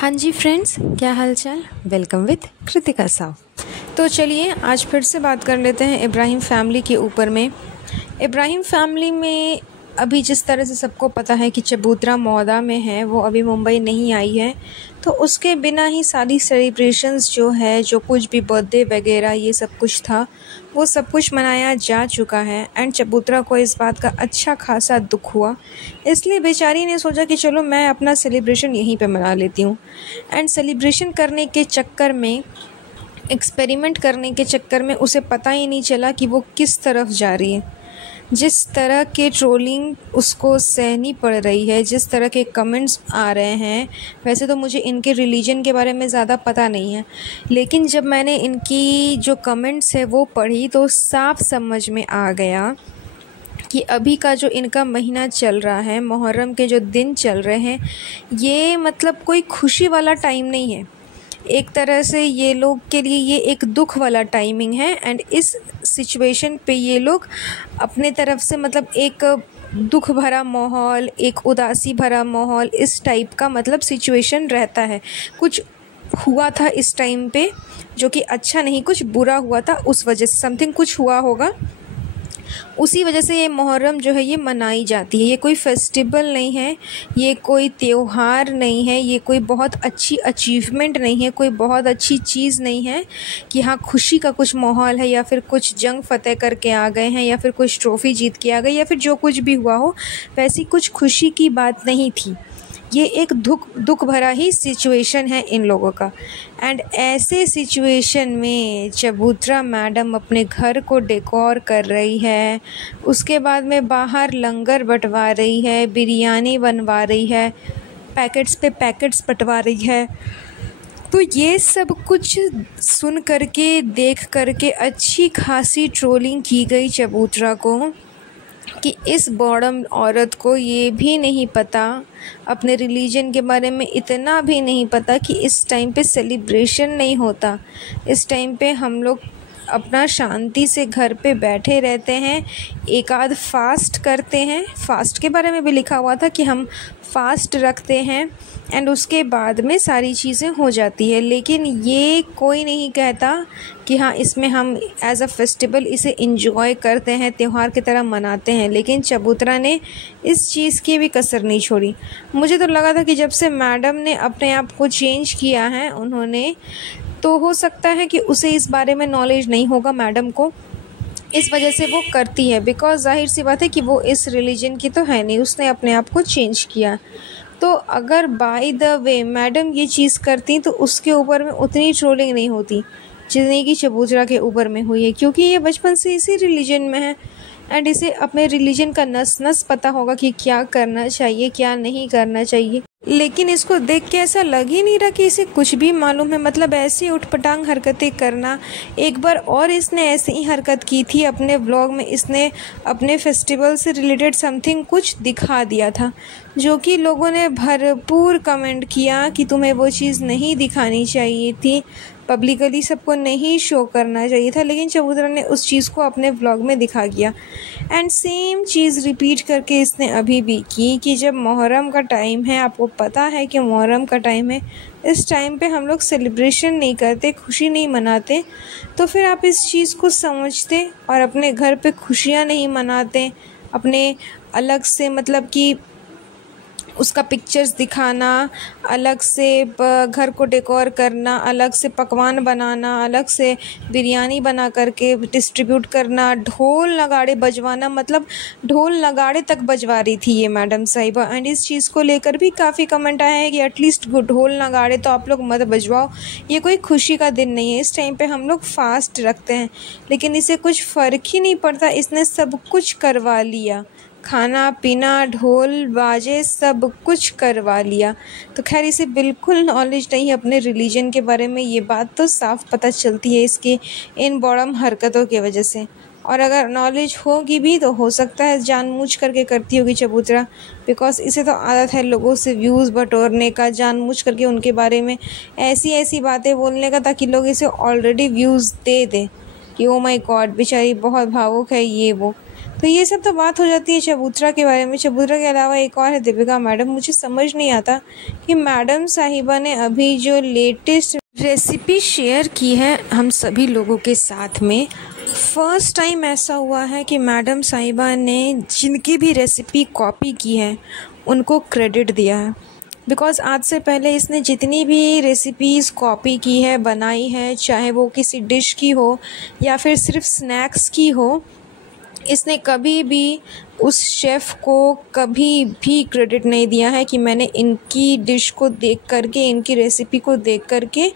हाँ जी फ्रेंड्स, क्या हाल चाल। Welcome with Kritika Sao. तो चलिए आज फिर से बात कर लेते हैं इब्राहिम फैमिली के ऊपर में। इब्राहिम फैमिली में अभी जिस तरह से सबको पता है कि चबूतरा मौदा में है, वो अभी मुंबई नहीं आई है, तो उसके बिना ही सारी सेलिब्रेशंस जो है, जो कुछ भी बर्थडे वगैरह ये सब कुछ था, वो सब कुछ मनाया जा चुका है। एंड चबूतरा को इस बात का अच्छा खासा दुख हुआ, इसलिए बेचारी ने सोचा कि चलो मैं अपना सेलिब्रेशन यहीं पे मना लेती हूँ। एंड सेलिब्रेशन करने के चक्कर में, एक्सपेरिमेंट करने के चक्कर में उसे पता ही नहीं चला कि वो किस तरफ जा रही है। जिस तरह के ट्रोलिंग उसको सहनी पड़ रही है, जिस तरह के कमेंट्स आ रहे हैं, वैसे तो मुझे इनके रिलीजन के बारे में ज़्यादा पता नहीं है, लेकिन जब मैंने इनकी जो कमेंट्स है वो पढ़ी तो साफ समझ में आ गया कि अभी का जो इनका महीना चल रहा है, मुहर्रम के जो दिन चल रहे हैं, ये मतलब कोई खुशी वाला टाइम नहीं है। एक तरह से ये लोग के लिए ये एक दुख वाला टाइमिंग है। एंड इस सिचुएशन पे ये लोग अपने तरफ से मतलब एक दुख भरा माहौल, एक उदासी भरा माहौल, इस टाइप का मतलब सिचुएशन रहता है। कुछ हुआ था इस टाइम पे जो कि अच्छा नहीं, कुछ बुरा हुआ था, उस वजह से समथिंग कुछ हुआ होगा, उसी वजह से ये मुहर्रम जो है ये मनाई जाती है। ये कोई फेस्टिवल नहीं है, ये कोई त्यौहार नहीं है, ये कोई बहुत अच्छी अचीवमेंट नहीं है, कोई बहुत अच्छी चीज़ नहीं है कि हाँ खुशी का कुछ माहौल है, या फिर कुछ जंग फ़तेह करके आ गए हैं, या फिर कुछ ट्रॉफ़ी जीत के आ गए, या फिर जो कुछ भी हुआ हो, वैसी कुछ खुशी की बात नहीं थी। ये एक दुख भरा ही सिचुएशन है इन लोगों का। एंड ऐसे सिचुएशन में चबूतरा मैडम अपने घर को डेकोर कर रही है, उसके बाद में बाहर लंगर बंटवा रही है, बिरयानी बनवा रही है, पैकेट्स पे पैकेट्स बंटवा रही है। तो ये सब कुछ सुन करके, देख करके अच्छी खासी ट्रोलिंग की गई चबूतरा को कि इस बॉडम औरत को ये भी नहीं पता, अपने रिलीजन के बारे में इतना भी नहीं पता कि इस टाइम पे सेलिब्रेशन नहीं होता। इस टाइम पे हम लोग अपना शांति से घर पे बैठे रहते हैं, एक आध फास्ट करते हैं। फास्ट के बारे में भी लिखा हुआ था कि हम फास्ट रखते हैं एंड उसके बाद में सारी चीज़ें हो जाती है। लेकिन ये कोई नहीं कहता कि हाँ इसमें हम एज अ फेस्टिवल इसे इंजॉय करते हैं, त्यौहार की तरह मनाते हैं। लेकिन चबूतरा ने इस चीज़ की भी कसर नहीं छोड़ी। मुझे तो लगा था कि जब से मैडम ने अपने आप को चेंज किया है उन्होंने, तो हो सकता है कि उसे इस बारे में नॉलेज नहीं होगा मैडम को, इस वजह से वो करती है। बिकॉज़ जाहिर सी बात है कि वो इस रिलीजन की तो है नहीं, उसने अपने आप को चेंज किया। तो अगर बाय द वे मैडम ये चीज़ करती तो उसके ऊपर में उतनी ट्रोलिंग नहीं होती जितनी कि चबूतरा के ऊपर में हुई है, क्योंकि ये बचपन से इसी रिलीजन में है एंड इसे अपने रिलीजन का नस नस पता होगा कि क्या करना चाहिए, क्या नहीं करना चाहिए। लेकिन इसको देख के ऐसा लग ही नहीं रहा कि इसे कुछ भी मालूम है। मतलब ऐसी उठपटांग हरकतें करना। एक बार और इसने ऐसी ही हरकत की थी अपने व्लॉग में, इसने अपने फेस्टिवल से रिलेटेड समथिंग कुछ दिखा दिया था, जो कि लोगों ने भरपूर कमेंट किया कि तुम्हें वो चीज़ नहीं दिखानी चाहिए थी, पब्लिकली सबको नहीं शो करना चाहिए था। लेकिन चबूतरा ने उस चीज़ को अपने व्लॉग में दिखा दिया। एंड सेम चीज़ रिपीट करके इसने अभी भी की कि जब मुहर्रम का टाइम है, आपको पता है कि मुहर्रम का टाइम है, इस टाइम पे हम लोग सेलिब्रेशन नहीं करते, खुशी नहीं मनाते, तो फिर आप इस चीज़ को समझते और अपने घर पे खुशियाँ नहीं मनाते, अपने अलग से मतलब कि उसका पिक्चर्स दिखाना, अलग से घर को डेकोर करना, अलग से पकवान बनाना, अलग से बिरयानी बना करके डिस्ट्रीब्यूट करना, ढोल नगाड़े बजवाना, मतलब ढोल नगाड़े तक बजवा रही थी ये मैडम साहिबा। एंड इस चीज़ को लेकर भी काफ़ी कमेंट आए हैं कि एटलीस्ट ढोल नगाड़े तो आप लोग मत बजवाओ, ये कोई खुशी का दिन नहीं है, इस टाइम पे हम लोग फास्ट रखते हैं। लेकिन इसे कुछ फ़र्क ही नहीं पड़ता, इसने सब कुछ करवा लिया, खाना पीना, ढोल बाजे, सब कुछ करवा लिया। तो खैर इसे बिल्कुल नॉलेज नहीं है अपने रिलीजन के बारे में, ये बात तो साफ पता चलती है इसके इन बॉडम हरकतों की वजह से। और अगर नॉलेज होगी भी तो हो सकता है जानबूझ करके करती होगी चबूतरा, बिकॉज़ इसे तो आदत है लोगों से व्यूज़ बटोरने का, जानबूझ करके उनके बारे में ऐसी ऐसी बातें बोलने का ताकि लोग इसे ऑलरेडी व्यूज़ दे दें कि ओ माय गॉड बेचारी बहुत भावुक है ये वो। तो ये सब तो बात हो जाती है चबूतरा के बारे में। चबूतरा के अलावा एक और है दीपिका मैडम। मुझे समझ नहीं आता कि मैडम साहिबा ने अभी जो लेटेस्ट रेसिपी शेयर की है हम सभी लोगों के साथ में, फर्स्ट टाइम ऐसा हुआ है कि मैडम साहिबा ने जिनकी भी रेसिपी कॉपी की है उनको क्रेडिट दिया है। बिकॉज़ आज से पहले इसने जितनी भी रेसिपीज़ कॉपी की है, बनाई है, चाहे वो किसी डिश की हो या फिर सिर्फ स्नैक्स की हो, इसने कभी भी उस शेफ़ को कभी भी क्रेडिट नहीं दिया है कि मैंने इनकी डिश को देख करके, इनकी रेसिपी को देख करके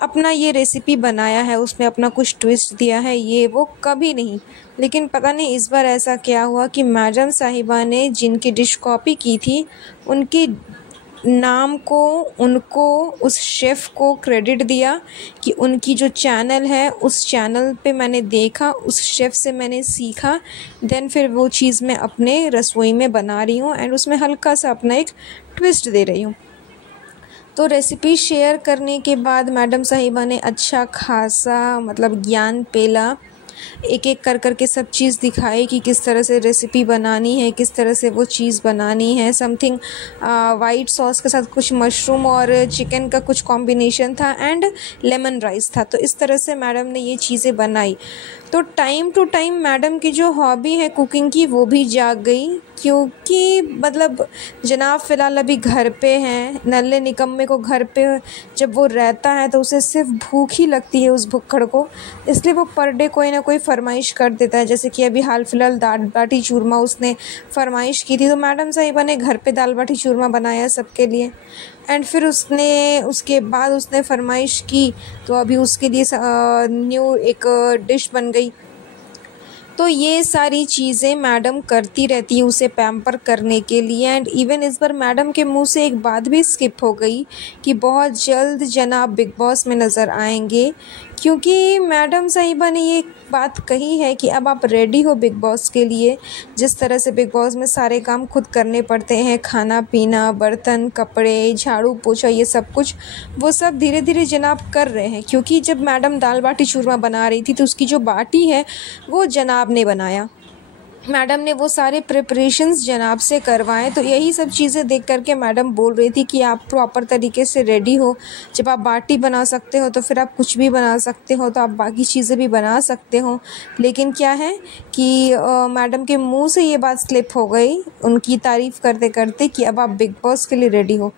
अपना ये रेसिपी बनाया है, उसमें अपना कुछ ट्विस्ट दिया है, ये वो कभी नहीं। लेकिन पता नहीं इस बार ऐसा क्या हुआ कि मैडम साहिबा ने जिनकी डिश कॉपी की थी उनकी नाम को, उनको, उस शेफ़ को क्रेडिट दिया कि उनकी जो चैनल है उस चैनल पे मैंने देखा, उस शेफ़ से मैंने सीखा, देन फिर वो चीज़ मैं अपने रसोई में बना रही हूँ एंड उसमें हल्का सा अपना एक ट्विस्ट दे रही हूँ। तो रेसिपी शेयर करने के बाद मैडम साहिबा ने अच्छा खासा मतलब ज्ञान पेला, एक एक कर के सब चीज़ दिखाई कि किस तरह से रेसिपी बनानी है, किस तरह से वो चीज़ बनानी है। समथिंग वाइट सॉस के साथ कुछ मशरूम और चिकन का कुछ कॉम्बिनेशन था एंड लेमन राइस था। तो इस तरह से मैडम ने ये चीज़ें बनाई। तो टाइम टू टाइम मैडम की जो हॉबी है कुकिंग की वो भी जाग गई, क्योंकि मतलब जनाब फ़िलहाल अभी घर पे हैं। नल्ले निकम्मे को घर पे जब वो रहता है तो उसे सिर्फ भूख ही लगती है, उस भुक्खड़ को, इसलिए वो पर डे कोई ना कोई फरमाइश कर देता है। जैसे कि अभी हाल फिलहाल दाल बाटी चूरमा उसने फरमाइश की थी, तो मैडम साहिबा ने घर पे दाल बाटी चूरमा बनाया सबके लिए एंड फिर उसके बाद उसने फरमाइश की तो अभी उसके लिए न्यू एक डिश बन गई। तो ये सारी चीज़ें मैडम करती रहती है उसे पैम्पर करने के लिए। एंड इवन इस बार मैडम के मुंह से एक बात भी स्किप हो गई कि बहुत जल्द जनाब बिग बॉस में नज़र आएंगे, क्योंकि मैडम साहिबा ने ये बात कही है कि अब आप रेडी हो बिग बॉस के लिए। जिस तरह से बिग बॉस में सारे काम खुद करने पड़ते हैं, खाना पीना, बर्तन, कपड़े, झाड़ू पोछा, ये सब कुछ वो सब धीरे धीरे जनाब कर रहे हैं। क्योंकि जब मैडम दाल बाटी चूरमा बना रही थी तो उसकी जो बाटी है वो जनाब ने बनाया, मैडम ने वो सारे प्रिपरेशंस जनाब से करवाएं। तो यही सब चीज़ें देख करके मैडम बोल रही थी कि आप प्रॉपर तरीके से रेडी हो। जब आप बाटी बना सकते हो तो फिर आप कुछ भी बना सकते हो, तो आप बाकी चीज़ें भी बना सकते हो। लेकिन क्या है कि मैडम के मुंह से ये बात स्लिप हो गई उनकी तारीफ़ करते करते कि अब आप बिग बॉस के लिए रेडी हो।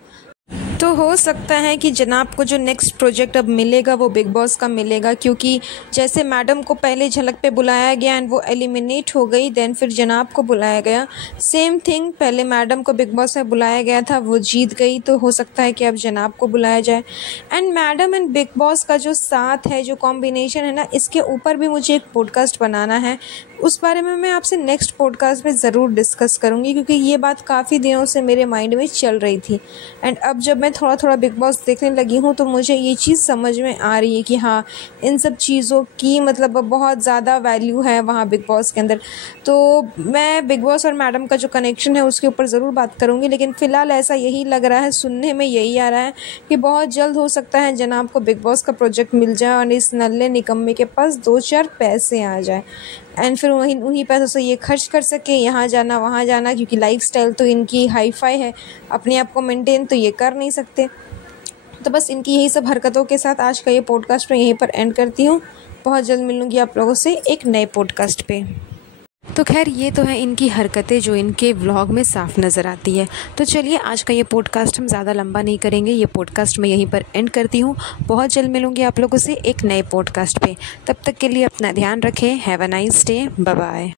तो हो सकता है कि जनाब को जो नेक्स्ट प्रोजेक्ट अब मिलेगा वो बिग बॉस का मिलेगा, क्योंकि जैसे मैडम को पहले झलक पे बुलाया गया एंड वो एलिमिनेट हो गई, देन फिर जनाब को बुलाया गया। सेम थिंग पहले मैडम को बिग बॉस में बुलाया गया था, वो जीत गई, तो हो सकता है कि अब जनाब को बुलाया जाए। And madam and big boss का जो साथ है, जो कॉम्बिनेशन है ना, इसके ऊपर भी मुझे एक पॉडकास्ट बनाना है। उस बारे में मैं आपसे नेक्स्ट पॉडकास्ट में ज़रूर डिस्कस करूँगी, क्योंकि ये बात काफ़ी दिनों से मेरे माइंड में चल रही थी। एंड अब जब मैं थोड़ा थोड़ा बिग बॉस देखने लगी हूँ तो मुझे ये चीज़ समझ में आ रही है कि हाँ, इन सब चीज़ों की मतलब बहुत ज़्यादा वैल्यू है वहाँ बिग बॉस के अंदर। तो मैं बिग बॉस और मैडम का जो कनेक्शन है उसके ऊपर ज़रूर बात करूँगी। लेकिन फ़िलहाल ऐसा यही लग रहा है, सुनने में यही आ रहा है कि बहुत जल्द हो सकता है जनाब को बिग बॉस का प्रोजेक्ट मिल जाए और इस नल्ले निकम्मे के पास 2-4 पैसे आ जाए एंड फिर उन्हीं पैसों से ये खर्च कर सके, यहाँ जाना वहाँ जाना, क्योंकि लाइफस्टाइल तो इनकी हाई फाई है, अपने आप को मेंटेन तो ये कर नहीं सकते। तो बस इनकी यही सब हरकतों के साथ आज का ये पॉडकास्ट मैं यहीं पर एंड करती हूँ। बहुत जल्द मिलूँगी आप लोगों से एक नए पॉडकास्ट पे। तो खैर ये तो है इनकी हरकतें जो इनके व्लॉग में साफ नज़र आती है। तो चलिए आज का ये पॉडकास्ट हम ज़्यादा लंबा नहीं करेंगे, ये पॉडकास्ट मैं यहीं पर एंड करती हूँ। बहुत जल्द मिलूँगी आप लोगों से एक नए पॉडकास्ट पे। तब तक के लिए अपना ध्यान रखें। Have a nice day, bye bye.